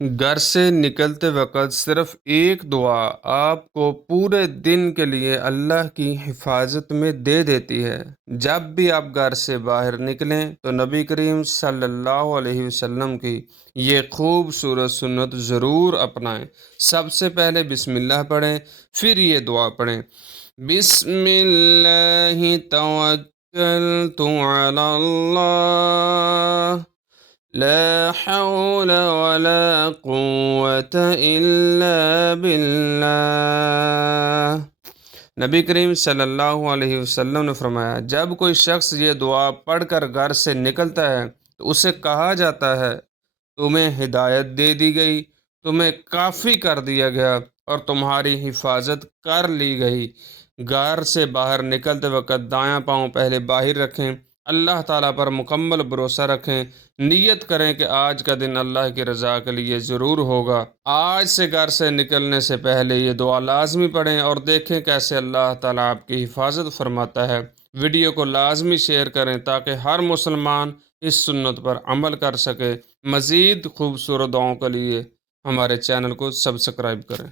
گھر سے نکلتے وقت صرف ایک دعا آپ کو پورے دن کے لیے اللہ کی حفاظت میں دے دیتی ہے۔ جب بھی آپ گھر سے باہر نکلیں تو نبی کریم صلی اللہ علیہ وسلم کی یہ خوبصورت سنت ضرور اپنائیں۔ سب سے پہلے بسم اللہ پڑھیں، پھر یہ دعا پڑھیں: بسم اللہ توکلت علی اللہ، لا حول ولا قوة الا باللہ۔ نبی کریم صلی اللہ علیہ وسلم نے فرمایا، جب کوئی شخص یہ دعا پڑھ کر گھر سے نکلتا ہے تو اسے کہا جاتا ہے تمہیں ہدایت دے دی گئی، تمہیں کافی کر دیا گیا اور تمہاری حفاظت کر لی گئی۔ گھر سے باہر نکلتے وقت دایاں پاؤں پہلے باہر رکھیں، اللہ تعالیٰ پر مکمل بھروسہ رکھیں، نیت کریں کہ آج کا دن اللہ کی رضا کے لیے ضرور ہوگا۔ آج سے گھر سے نکلنے سے پہلے یہ دعا لازمی پڑھیں اور دیکھیں کیسے اللہ تعالیٰ آپ کی حفاظت فرماتا ہے۔ ویڈیو کو لازمی شیئر کریں تاکہ ہر مسلمان اس سنت پر عمل کر سکے۔ مزید خوبصورت دعاؤں کے لیے ہمارے چینل کو سبسکرائب کریں۔